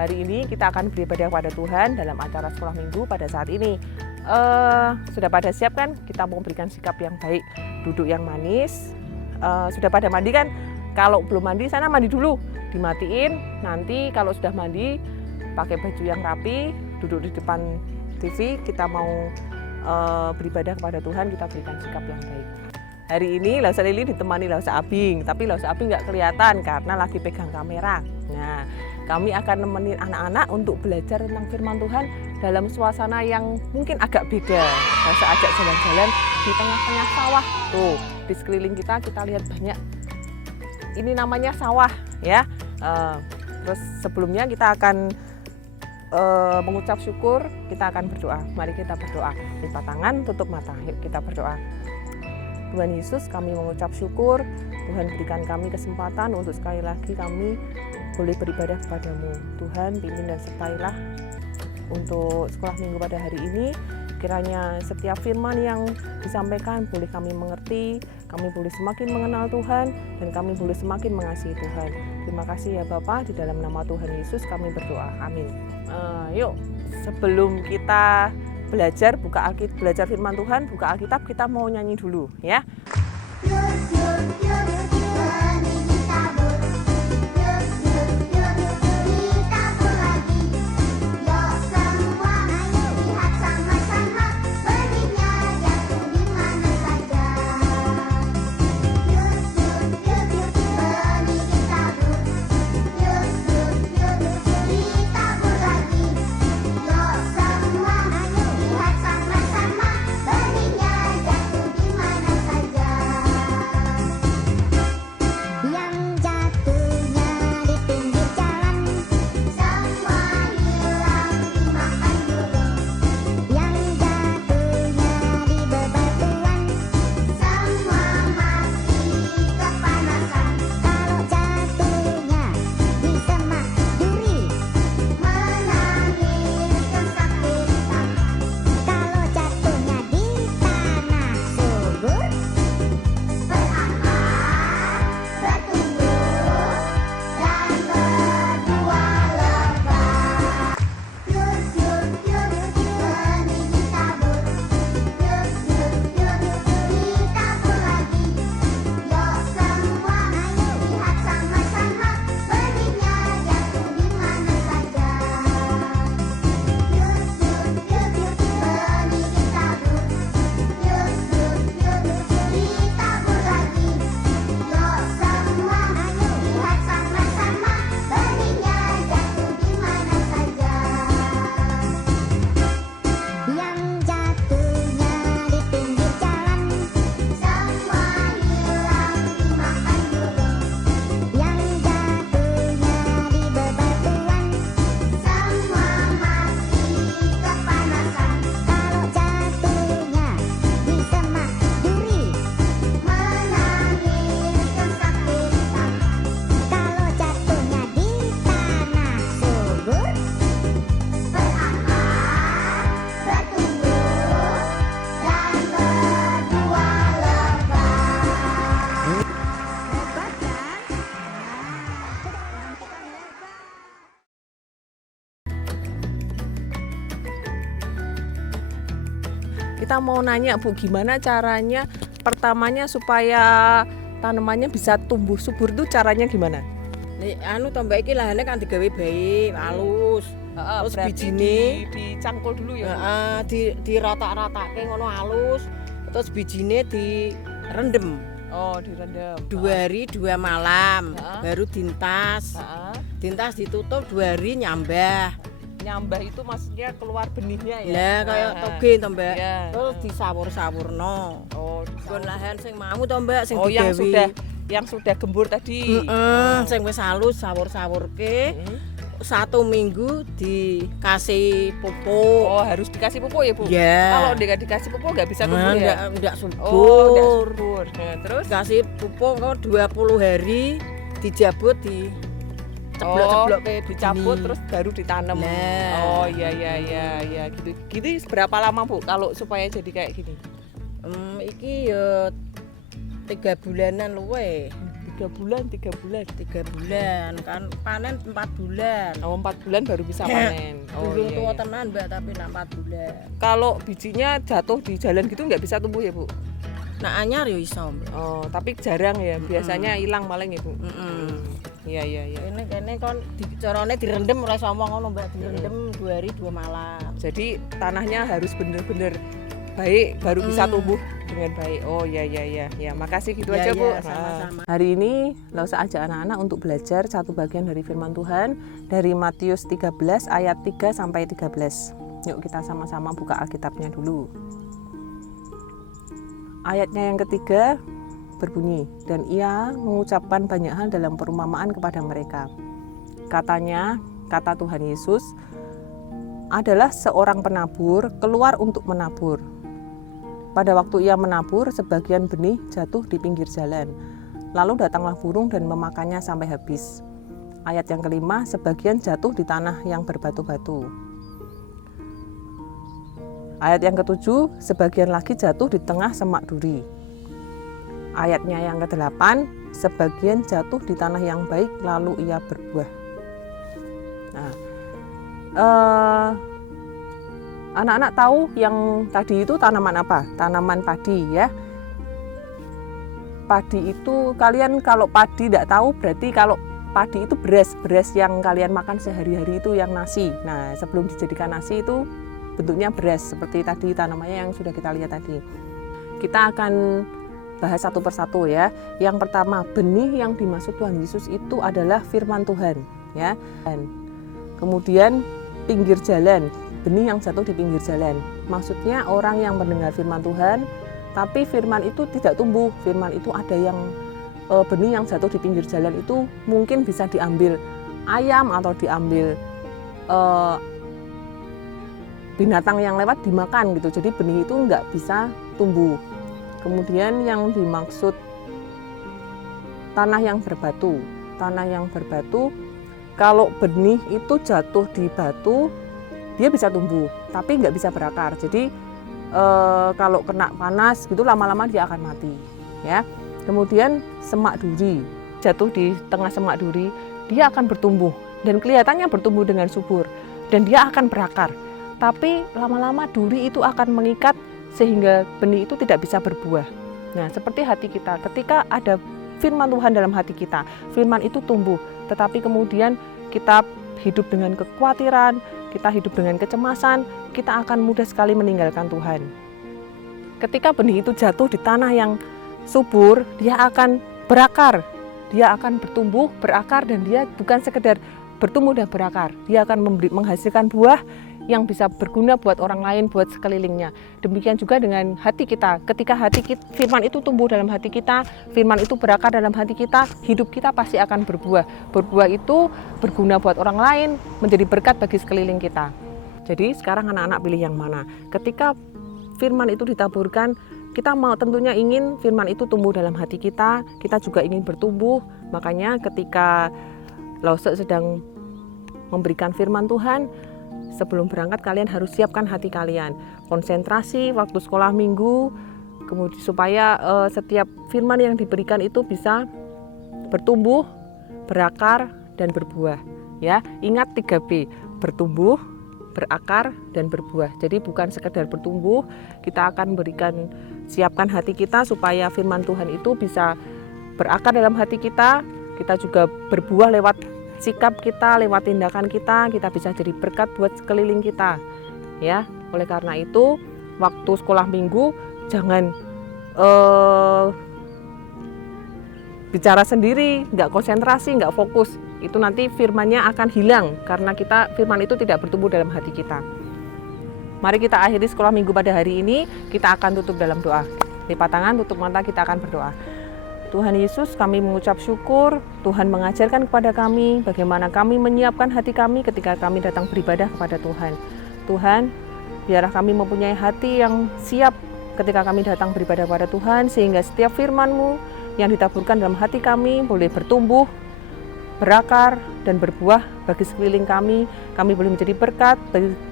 Hari ini kita akan beribadah kepada Tuhan dalam acara sekolah minggu pada saat ini. Sudah pada siap kan? Kita mau berikan sikap yang baik, duduk yang manis. Sudah pada mandi kan? Kalau belum mandi, sana mandi dulu. Dimatiin, nanti kalau sudah mandi, pakai baju yang rapi, duduk di depan TV, kita mau beribadah kepada Tuhan, kita berikan sikap yang baik. Hari ini Lausa Lili ditemani Lausa Abing, tapi Lausa Abing nggak kelihatan karena lagi pegang kamera. Nah, kami akan nemenin anak-anak untuk belajar tentang firman Tuhan dalam suasana yang mungkin agak beda. Lausa ajak jalan-jalan di tengah-tengah sawah. Tuh, di sekeliling kita lihat banyak. Ini namanya sawah, ya. Terus sebelumnya kita akan mengucap syukur, kita akan berdoa. Mari kita berdoa. Lipat tangan, tutup mata. Yuk kita berdoa. Tuhan Yesus, kami mengucap syukur. Tuhan berikan kami kesempatan untuk sekali lagi kami boleh beribadah kepadamu. Tuhan, pimpin dan sertailah untuk sekolah minggu pada hari ini. Kiranya setiap firman yang disampaikan boleh kami mengerti, kami boleh semakin mengenal Tuhan, dan kami boleh semakin mengasihi Tuhan. Terima kasih ya Bapa, di dalam nama Tuhan Yesus kami berdoa. Amin. Yuk, sebelum kita belajar firman Tuhan, buka Alkitab, kita mau nyanyi dulu ya. Kita mau nanya Bu, gimana caranya pertamanya supaya tanamannya bisa tumbuh subur itu caranya gimana? Tombak iki lahane kan digawe baik, halus. Terus bijine dicangkul dulu ya. Diratak-ratake ngono halus. Terus bijine direndem. Oh, direndam. 2 hari 2 malam. Baru dintas. Dintas ditutup 2 hari nyambah. Nyambah itu maksudnya keluar benihnya ya. Lah kayak toge to, Mbak. Ya. Terus disawur-sawurno. Oh, nggon lahan sing mau to, Mbak, sing digawe. Yang sudah gembur tadi. Sing wis halus sawur-sawurke. 1 minggu dikasih pupuk. Oh, harus dikasih pupuk ya, Bu? Ya. Kalau enggak dikasih pupuk enggak bisa tumbuh ya? Enggak subur. Oh, enggak subur. Nah, terus kasih pupuk kok 20 hari dijabut di ceblok-ceblok kayak dicabut terus baru ditanam. Nah. Oh iya gitu. Gitu berapa lama Bu kalau supaya jadi kayak gini? Iki ya 3 bulanan luwe. bulan. 3 bulan kan panen 4 bulan. Oh, 4 bulan baru bisa panen. Oh Belum iya, tua iya. tenan Mbak, tapi 4 bulan. Kalau bijinya jatuh di jalan gitu nggak bisa tumbuh ya Bu? Nah anyar yo iso Mbak. Oh, tapi jarang ya. Biasanya hilang paling ya Bu. Iya iya iya. Kene kon carane direndam ora iso omong ngono Mbak, direndam 2 hari 2 malam. Jadi tanahnya harus bener-bener baik baru bisa tumbuh dengan baik. Oh iya iya iya. Ya, makasih gitu Ya, aja Bu. ya, sama-sama. Hari ini Lausa ajak anak-anak untuk belajar satu bagian dari firman Tuhan dari Matius 13 ayat 3 sampai 13. Yuk kita sama-sama buka Alkitabnya dulu. Ayatnya yang ketiga berbunyi, dan ia mengucapkan banyak hal dalam perumpamaan kepada mereka. Katanya, kata Tuhan Yesus, adalah seorang penabur keluar untuk menabur. Pada waktu ia menabur, sebagian benih jatuh di pinggir jalan. Lalu datanglah burung dan memakannya sampai habis. Ayat yang kelima, sebagian jatuh di tanah yang berbatu-batu. Ayat yang ketujuh, sebagian lagi jatuh di tengah semak duri. Ayatnya yang ke-8, sebagian jatuh di tanah yang baik lalu ia berbuah. Nah, anak-anak tahu yang tadi itu tanaman apa? Tanaman padi ya. Padi itu kalian kalau padi tidak tahu berarti kalau padi itu beras yang kalian makan sehari-hari itu yang nasi. Nah, sebelum dijadikan nasi itu bentuknya beras seperti tadi tanamannya yang sudah kita lihat tadi. Kita akan bahas satu persatu ya. Yang pertama, benih yang dimaksud Tuhan Yesus itu adalah firman Tuhan ya. Dan kemudian pinggir jalan, benih yang jatuh di pinggir jalan. Maksudnya orang yang mendengar firman Tuhan, tapi firman itu tidak tumbuh. Firman itu ada yang benih yang jatuh di pinggir jalan itu mungkin bisa diambil ayam atau diambil binatang yang lewat dimakan gitu. Jadi benih itu nggak bisa tumbuh. Kemudian yang dimaksud tanah yang berbatu. Tanah yang berbatu, kalau benih itu jatuh di batu, dia bisa tumbuh, tapi nggak bisa berakar. Jadi kalau kena panas gitu lama-lama dia akan mati. Ya. Kemudian semak duri, jatuh di tengah semak duri, dia akan bertumbuh dan kelihatannya bertumbuh dengan subur dan dia akan berakar. Tapi lama-lama duri itu akan mengikat sehingga benih itu tidak bisa berbuah. Nah, seperti hati kita, ketika ada firman Tuhan dalam hati kita, firman itu tumbuh, tetapi kemudian kita hidup dengan kekhawatiran, kita hidup dengan kecemasan, kita akan mudah sekali meninggalkan Tuhan. Ketika benih itu jatuh di tanah yang subur, dia akan berakar, dia akan bertumbuh, berakar, dan dia bukan sekedar bertumbuh dan berakar, dia akan menghasilkan buah yang bisa berguna buat orang lain, buat sekelilingnya. Demikian juga dengan hati kita. Ketika firman itu tumbuh dalam hati kita, firman itu berakar dalam hati kita, hidup kita pasti akan berbuah. Berbuah itu berguna buat orang lain, menjadi berkat bagi sekeliling kita. Jadi sekarang anak-anak pilih yang mana? Ketika firman itu ditaburkan, kita mau tentunya ingin firman itu tumbuh dalam hati kita juga ingin bertumbuh. Makanya ketika Lausa sedang memberikan firman Tuhan, sebelum berangkat kalian harus siapkan hati kalian, konsentrasi waktu sekolah minggu, kemudian supaya setiap firman yang diberikan itu bisa bertumbuh, berakar, dan berbuah. Ya, ingat 3B, bertumbuh, berakar, dan berbuah. Jadi bukan sekedar bertumbuh, kita akan siapkan hati kita supaya firman Tuhan itu bisa berakar dalam hati kita juga berbuah lewat sikap kita, lewat tindakan kita bisa jadi berkat buat sekeliling kita. Ya, oleh karena itu waktu sekolah minggu jangan bicara sendiri, nggak konsentrasi, nggak fokus. Itu nanti firmannya akan hilang karena firman itu tidak bertumbuh dalam hati kita. Mari kita akhiri sekolah minggu pada hari ini, kita akan tutup dalam doa. Lipat tangan, tutup mata, kita akan berdoa. Tuhan Yesus, kami mengucap syukur, Tuhan mengajarkan kepada kami bagaimana kami menyiapkan hati kami ketika kami datang beribadah kepada Tuhan. Tuhan, biarlah kami mempunyai hati yang siap ketika kami datang beribadah kepada Tuhan, sehingga setiap firman-Mu yang ditaburkan dalam hati kami boleh bertumbuh, berakar, dan berbuah bagi sekeliling kami boleh menjadi berkat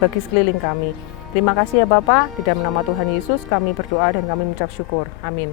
bagi sekeliling kami. Terima kasih ya Bapa, di dalam nama Tuhan Yesus kami berdoa dan kami mengucap syukur. Amin.